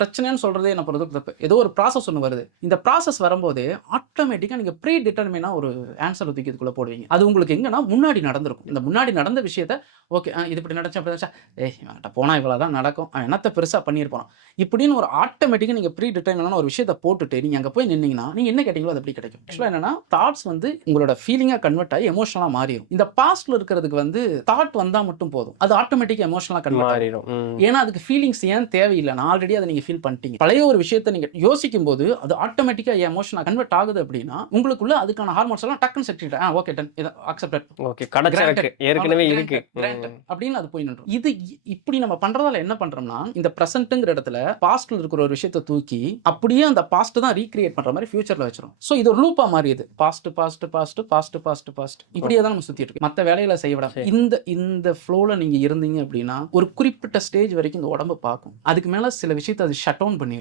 பிரச்சனைன்னு சொல்றதே என்ன பொறுத்த தப்பு. ஏதோ ஒரு ப்ராசஸ் ஒன்று வருது. இந்த ப்ராசஸ் வரும்போதே ஆட்டோமேட்டிக்காக நீங்கள் ப்ரீ டிட்டர்மினா ஒரு ஆன்சர் ஒதுக்கி இதுக்குள்ள போடுவீங்க. அது உங்களுக்கு எங்கன்னா முன்னாடி நடந்திருக்கும். இந்த முன்னாடி நடந்த விஷயத்த ஓகே இது இப்படி நடந்துச்சு அப்படி நடந்துச்சா? ஏய் இவன்கிட்ட போனால் இவ்வளோ தான் நடக்கும். அவன் என்னத்தை பெருசாக பண்ணியிருப்பான்? இப்படின்னு ஒரு ஆட்டோமேட்டிக்காக நீங்கள் ப்ரீ டிட்டர்மினான ஒரு விஷயத்தை போட்டுட்டு நீங்கள் அங்கே போய் நின்னீங்கன்னா நீங்கள் என்ன கேட்டீங்களோ அது எப்படி கிடைக்கும். ஆக்சுவலாக என்னன்னா தாட்ஸ் வந்து உங்களோட ஃபீலிங்காக கன்வெர்ட் ஆகி எமோஷனலாக மாறிடும் இந்த பாஸ்ட்ல இருக்கிறதுக்கு வந்து தாட் வந்தால் மட்டும் போதும். அது ஆட்டோமேட்டிக்காக எமோஷனலாக கன்வெர்ட் மாறிடும் ம். ஏன்னா அதுக்கு ஃபீலிங்ஸ் ஏன் தேவையில்லை? நான் ஆல்ரெடி அதை நீங்க ஃபீல் பண்ணிட்டீங்க. பழைய ஒரு விஷயத்தை நீங்க யோசிக்கும் போது அது ஆட்டோமேட்டிக்கா எமோஷனா கன்வெர்ட் ஆகுது அப்படின்னா உங்களுக்குள்ள அதுக்கான ஹார்மோன்ஸ் எல்லாம் டக்குன்னு செட் ஆ ஓகே டன் இதை அக்செப்டட் ஓகே ஏற்கனவே இருக்கு. அப்படின்னு அது போய் நின்றோம் இது இப்படி நம்ம பண்றதால என்ன பண்றோம்னா இந்த பிரசன்ட்ங்கிற இடத்துல பாஸ்ட்ல இருக்கிற ஒரு விஷயத்தை தூக்கி அப்படியே அந்த பாஸ்ட் தான் ரீக்ரியேட் பண்ற மாதிரி ஃபியூச்சர்ல வச்சிரும். சோ இது ஒரு லூப்பா மாறியது. Fast fast fast fast fast fast இப்படியே தான் நம்ம சுத்திட்டு இருக்கு மத்த வேலைகளை செய்ய இந்த இந்த ஃப்ளோல நீங்க இருந்தீங்க அப்படின்னா ஒரு குறிப்பிட்ட ஸ்டேஜ் வரைக்கும் இந்த உடம்பு பார்க்கும். அதுக்கு மேல சில விஷயத்தை அது ஷட் டவுன் பண்ணிரும்.